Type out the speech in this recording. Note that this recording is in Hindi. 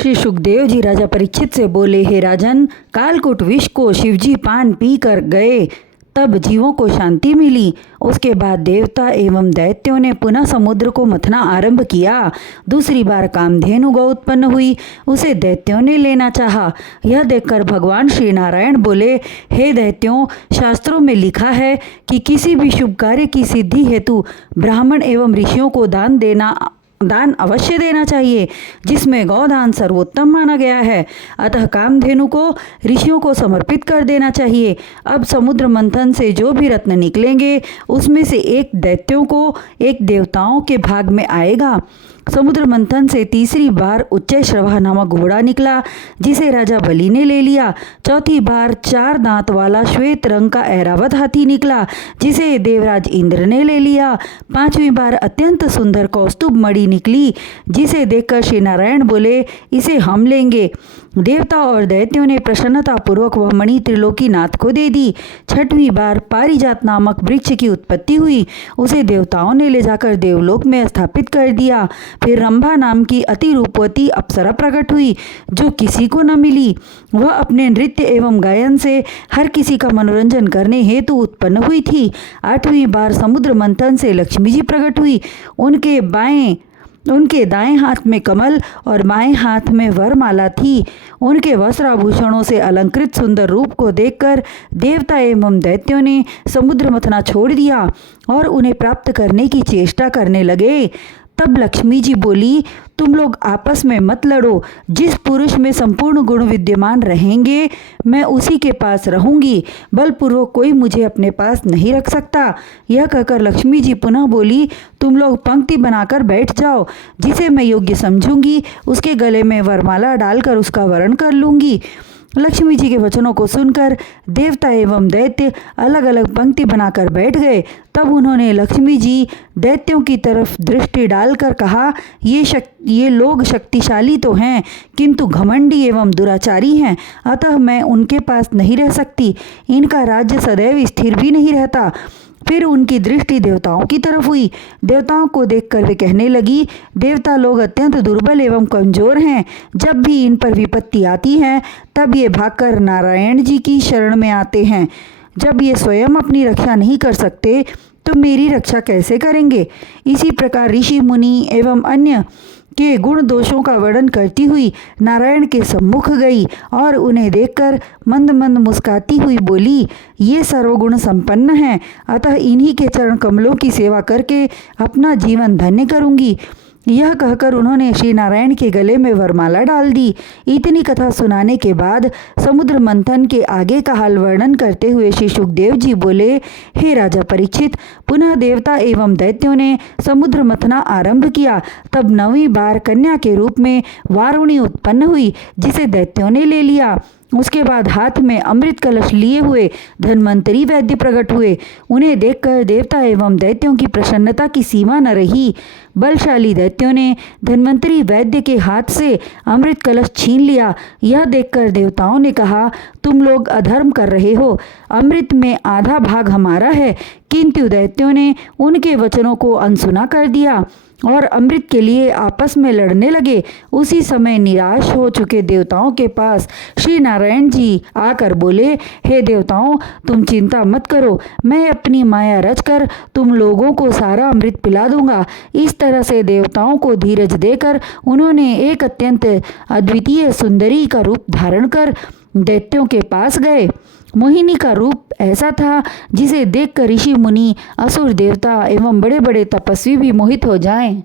श्री सुखदेव जी राजा परीक्षित से बोले, हे राजन, कालकूट विष को शिवजी पान पी कर गए, तब जीवों को शांति मिली। उसके बाद देवता एवं दैत्यों ने पुनः समुद्र को मथना आरंभ किया। दूसरी बार कामधेनु गौ उत्पन्न हुई, उसे दैत्यों ने लेना चाहा। यह देखकर भगवान श्री नारायण बोले, हे दैत्यों, शास्त्रों में लिखा है कि किसी भी शुभ कार्य की सिद्धि हेतु ब्राह्मण एवं ऋषियों को दान अवश्य देना चाहिए, जिसमें गौदान सर्वोत्तम माना गया है। अतः कामधेनु को ऋषियों को समर्पित कर देना चाहिए। अब समुद्र मंथन से जो भी रत्न निकलेंगे, उसमें से एक दैत्यों को, एक देवताओं के भाग में आएगा। समुद्र मंथन से तीसरी बार उच्चैश्रवा नामक घोड़ा निकला, जिसे राजा बलि ने ले लिया। चौथी बार 4 दांत वाला श्वेत रंग का ऐरावत हाथी निकला, जिसे देवराज इंद्र ने ले लिया। 5वीं बार अत्यंत सुंदर कौस्तुभ मणि निकली, जिसे देखकर श्री नारायण बोले, इसे हम लेंगे। देवता और दैत्यों ने प्रसन्नता पूर्वक वह मणि त्रिलोकीनाथ को दे दी। 6वीं बार पारिजात नामक वृक्ष की उत्पत्ति हुई, उसे देवताओं ने ले जाकर देवलोक में स्थापित कर दिया। फिर रंभा नाम की अति रूपवती अप्सरा प्रकट हुई, जो किसी को न मिली। वह अपने नृत्य एवं गायन से हर किसी का मनोरंजन करने हेतु उत्पन्न हुई थी। 8वीं बार समुद्र मंथन से लक्ष्मी जी प्रकट हुई। उनके दाएं हाथ में कमल और बाएं हाथ में वरमाला थी। उनके वस्त्राभूषणों से अलंकृत सुंदर रूप को देखकर देवता एवं दैत्यों ने समुद्र मथना छोड़ दिया और उन्हें प्राप्त करने की चेष्टा करने लगे। तब लक्ष्मी जी बोली, तुम लोग आपस में मत लड़ो। जिस पुरुष में संपूर्ण गुण विद्यमान रहेंगे, मैं उसी के पास रहूंगी। बलपूर्वक कोई मुझे अपने पास नहीं रख सकता। यह कहकर लक्ष्मी जी पुनः बोली, तुम लोग पंक्ति बनाकर बैठ जाओ। जिसे मैं योग्य समझूंगी, उसके गले में वरमाला डालकर उसका वरण कर लूंगी। लक्ष्मी जी के वचनों को सुनकर देवता एवं दैत्य अलग अलग पंक्ति बनाकर बैठ गए। तब उन्होंने लक्ष्मी जी दैत्यों की तरफ दृष्टि डालकर कहा, ये लोग शक्तिशाली तो हैं, किंतु घमंडी एवं दुराचारी हैं। अतः मैं उनके पास नहीं रह सकती। इनका राज्य सदैव स्थिर भी नहीं रहता। फिर उनकी दृष्टि देवताओं की तरफ हुई। देवताओं को देखकर वे कहने लगी, देवता लोग अत्यंत दुर्बल एवं कमजोर हैं। जब भी इन पर विपत्ति आती है, तब ये भागकर नारायण जी की शरण में आते हैं। जब ये स्वयं अपनी रक्षा नहीं कर सकते, तो मेरी रक्षा कैसे करेंगे। इसी प्रकार ऋषि मुनि एवं अन्य के गुण दोषों का वर्णन करती हुई नारायण के सम्मुख गई और उन्हें देखकर मंद मंद मुस्काती हुई बोली, ये सर्वगुण संपन्न हैं, अतः इन्हीं के चरण कमलों की सेवा करके अपना जीवन धन्य करूंगी। यह कहकर उन्होंने श्री नारायण के गले में वरमाला डाल दी। इतनी कथा सुनाने के बाद समुद्र मंथन के आगे का हाल वर्णन करते हुए श्री सुखदेव जी बोले, हे राजा परीक्षित, पुनः देवता एवं दैत्यों ने समुद्र मथना आरंभ किया। तब 9वीं बार कन्या के रूप में वारुणी उत्पन्न हुई, जिसे दैत्यों ने ले लिया। उसके बाद हाथ में अमृत कलश लिए हुए धन्वंतरी वैद्य प्रकट हुए। उन्हें देखकर देवता एवं दैत्यों की प्रसन्नता की सीमा न रही। बलशाली दैत्यों ने धन्वंतरी वैद्य के हाथ से अमृत कलश छीन लिया। यह देखकर देवताओं ने कहा, तुम लोग अधर्म कर रहे हो, अमृत में आधा भाग हमारा है। किंतु दैत्यों ने उनके वचनों को अनसुना कर दिया और अमृत के लिए आपस में लड़ने लगे। उसी समय निराश हो चुके देवताओं के पास श्री नारायण जी आकर बोले, हे देवताओं, तुम चिंता मत करो, मैं अपनी माया रचकर तुम लोगों को सारा अमृत पिला दूंगा। इस तरह से देवताओं को धीरज देकर उन्होंने एक अत्यंत अद्वितीय सुंदरी का रूप धारण कर दैत्यों के पास गए। मोहिनी का रूप ऐसा था, जिसे देखकर ऋषि मुनि, असुर, देवता एवं बड़े बड़े तपस्वी भी मोहित हो जाएं।